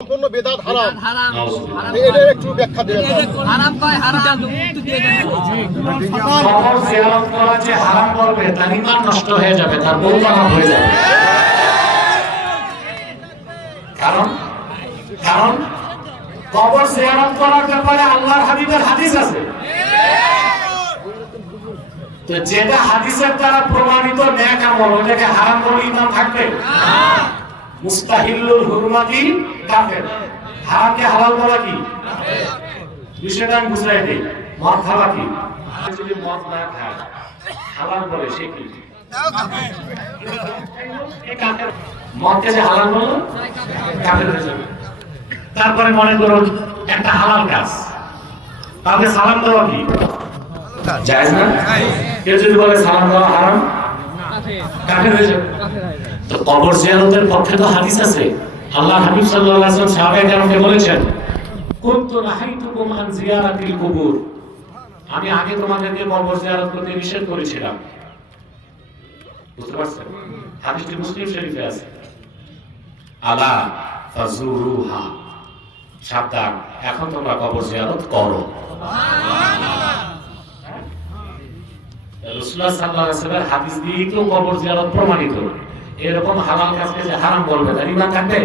সম্পূর্ণ বেদাত হারাম। হারাম। হারাম। এটা একটু ব্যাখ্যা দেবেন হারাম কয় হারাম। মুক্তি দিয়ে দেন। কবর জিয়ারত করা যে হারাম করবে তার ইমান নষ্ট হয়ে যাবে তার হয়ে যাবে। কারণ কারণ কবর জিয়ারত করার ব্যাপারে আল্লাহর হাবিবের হাদিস আছে। তো যেটা হাদিসের দ্বারা প্রমাণিত ন্যাক আমল ওটাকে হারাম বলে ইমান থাকবে? মুস্তাহিল্লুল হুরমাতি কাফের। হারামকে হালাল কি? বিষয়টা আমি বুঝাই দিই। মদ খাওয়া কি? যদি মদ না খায়, হালাল সে কি? মদকে যে হালাল বলো, কাফের হয়ে যাবে। তারপরে মনে করুন একটা হালাল কাজ। তাহলে সালাম দেওয়া কি? জায়েজ না? কেউ যদি বলে সালাম দেওয়া হারাম, কাফের হয়ে যাবে। তো কবর জিয়ারতের পক্ষে তো হাদিস আছে। আল্লাহ হাবিব ওয়াসাল্লাম সাহাবায়ে বলেছেন আমি আগে তোমাদেরকে কবর জিয়ারত করতে নিষেধ করেছিলাম। বুঝতে পারছেন? হাদিসটি মুসলিম শরীফে আছে। আলা ফাজুরুহা। সাবধান, এখন তোমরা কবর জিয়ারত করো। আলাইহি ওয়াসাল্লামের হাদিস দিয়ে কেউ কবর জিয়ারত প্রমাণিত। এরকম হালাল কাজকে যে হারাম বলবে তার ইমান থাকবে?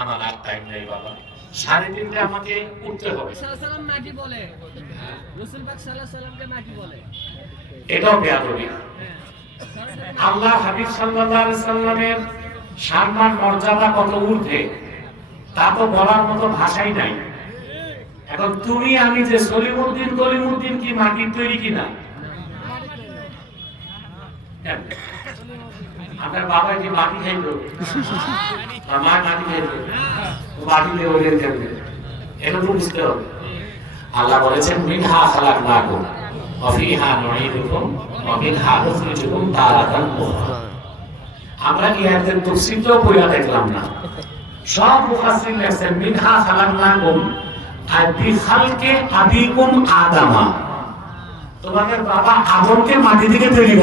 আমার আর টাইম নেই বাবা। সাড়ে তিনটে আমাকে উঠতে হবে। মাটি বলে? মাটি এটাও বেয়াদবি। আল্লাহ হাবিব সাল্লাল্লাহু আলাইহি সাল্লামের সম্মান মর্যাদা কত ঊর্ধ্বে তা তো বলার মতো ভাষাই নাই। এখন তুমি আমি যে সলিমুদ্দিন কলিমুদ্দিন কি মাটির তৈরি কেন? আপনার বাবা কি মাটি মা মাটি খাইতো তো মাটি দিয়ে বুঝতে হবে। আল্লাহ বলেছেন, মিনহা খালাকনাকুম, ওয়া ফিহা নুঈদুকুম, ওয়া মিনহা নুখরিজুকুম তারাতান উখরা. আমরা কি এদের তাফসীরটাও পড়া দেখলাম না? সব মুফাসসির লেখছেন, মিনহা খালাকনাকুম বি খালকে আবিকুম আদামা। তোমাদের বাবা আদমকে মাটি থেকে তৈরি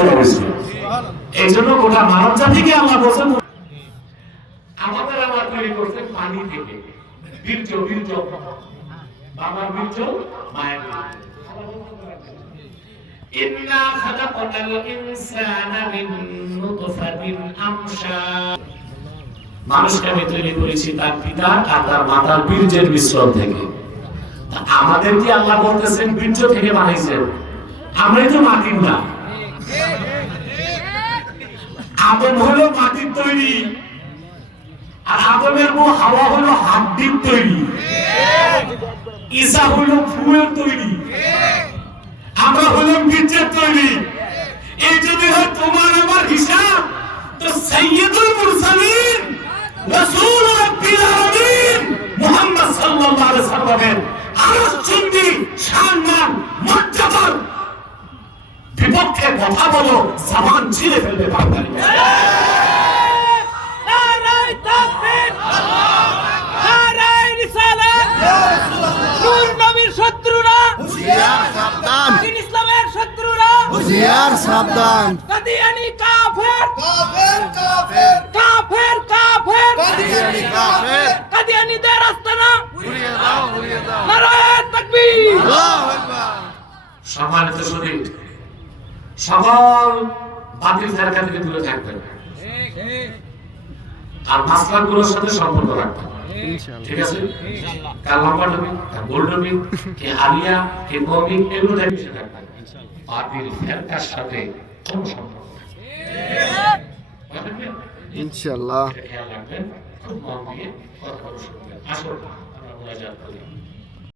এই জন্য গোটা মানব জাতিকে বলছেন, আমাদের তৈরি করছে পানি থেকে। বীর্য বীর্য। বাবার বীর্য, মায়ের মিন মানুষকে আমি তৈরি করেছি তার পিতা আর তার মাতার বীর্যের মিশ্রণ থেকে। আমাদের কি আল্লাহ বলতেছেন বীর্য থেকে বানাইছেন আমরাই তো মাটির না। আদম হলো মাটির তৈরি, আর আদমের বউ হাওয়া হলো হাড্ডির তৈরি। ঈসা হলো ফুলের তৈরি। আমরা হলাম বীর্যের তৈরি। এই যদি হয় তোমার আমার হিসাব, তো সৈয়দুল মুরসালিন রাসূল রাব্বিল আলামিন মুহাম্মদ সাল্লাল্লাহু আলাইহি সাল্লামের বিপক্ষে কথা বলো সামান ছিঁড়ে ফেলবে বাঙালি। শত্রুরা সাবধান দিন ইসলামের শত্রুরা হুশিয়ার সাবধান কাদিয়ানি কাফের কাফের কাফের কাফের কাফের কাদিয়ানি কাফের কাদিয়ানিদের আস্তানা উড়িয়ে দাও উড়িয়ে দাও নারায় তাকবীর। আল্লাহু আকবার সম্মানিত শরীর সকল বাতিল ফেরকা থেকে দূরে থাকবেন আর মাসলাগুলোর সাথে সম্পর্ক রাখবেন ঠিক আছে? কার লম্বা ডবি কার গোল ডবি কে আলিয়া কে কমি এগুলো থেকে থাকবেন বাতিল ফেরকার সাথে কোন সম্পর্ক। ইনশাআল্লাহ। খেয়াল রাখবেন খুব মন দিয়ে কথা শুনবেন আসুন আমরা মোনাজাত করি।